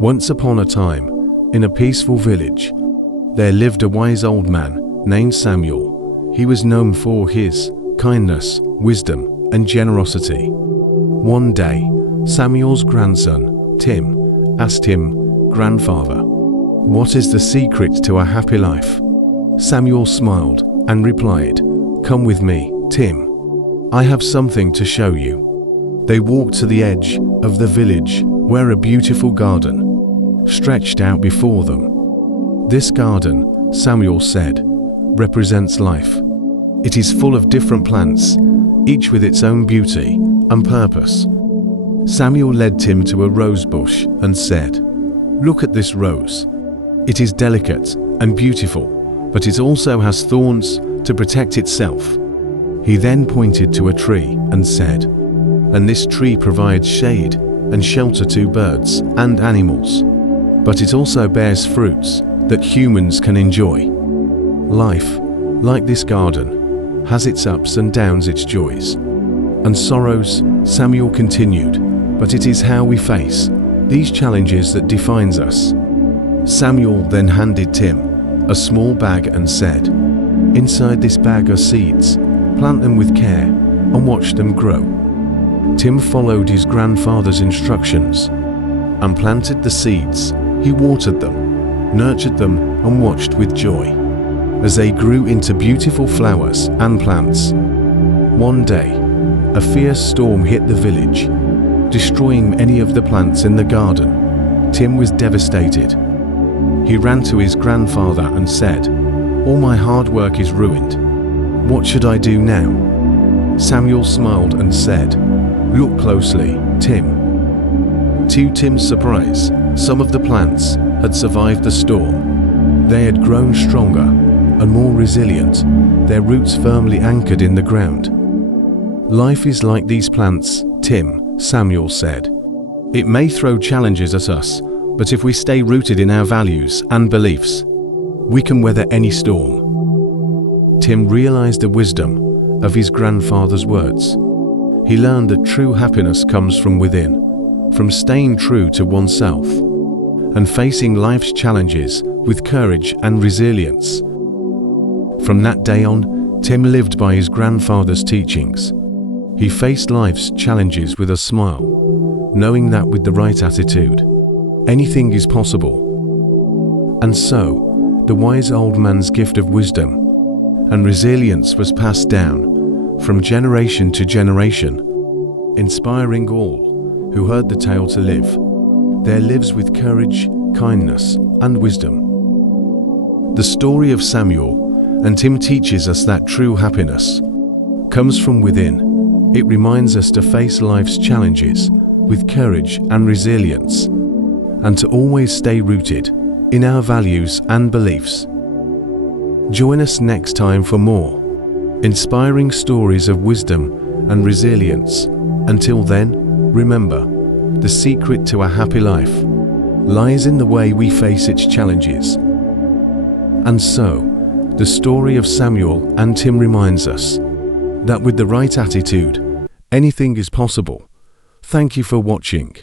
Once upon a time, in a peaceful village, there lived a wise old man named Samuel. He was known for his kindness, wisdom, and generosity. One day, Samuel's grandson, Tim, asked him, "Grandfather, what is the secret to a happy life?" Samuel smiled and replied, "Come with me, Tim. I have something to show you." They walked to the edge of the village where a beautiful garden stretched out before them. This garden, Samuel said, represents life. It is full of different plants, each with its own beauty and purpose. Samuel led Tim to a rose bush and said, "Look at this rose. It is delicate and beautiful, but it also has thorns to protect itself." He then pointed to a tree and said, "And this tree provides shade and shelter to birds and animals, but it also bears fruits that humans can enjoy." Life, like this garden, has its ups and downs, its joys and sorrows, Samuel continued, but it is how we face these challenges that defines us. Samuel then handed Tim a small bag and said, "Inside this bag are seeds. Plant them with care and watch them grow." Tim followed his grandfather's instructions and planted the seeds. He watered them, nurtured them, and watched with joy as they grew into beautiful flowers and plants. One day, a fierce storm hit the village, destroying many of the plants in the garden. Tim was devastated. He ran to his grandfather and said, "All my hard work is ruined. What should I do now?" Samuel smiled and said, "Look closely, Tim." To Tim's surprise, some of the plants had survived the storm. They had grown stronger and more resilient, their roots firmly anchored in the ground. "Life is like these plants, Tim," Samuel said. "It may throw challenges at us, but if we stay rooted in our values and beliefs, we can weather any storm." Tim realized the wisdom of his grandfather's words. He learned that true happiness comes from within, from staying true to oneself, and facing life's challenges with courage and resilience. From that day on, Tim lived by his grandfather's teachings. He faced life's challenges with a smile, knowing that with the right attitude, anything is possible. And so, the wise old man's gift of wisdom and resilience was passed down from generation to generation, inspiring all who heard the tale to live their lives with courage, kindness, and wisdom. The story of Samuel and Tim teaches us that true happiness comes from within. It reminds us to face life's challenges with courage and resilience, and to always stay rooted in our values and beliefs. Join us next time for more inspiring stories of wisdom and resilience. Until then, remember, the secret to a happy life lies in the way we face its challenges. And so, the story of Samuel and Tim reminds us that with the right attitude, anything is possible. Thank you for watching.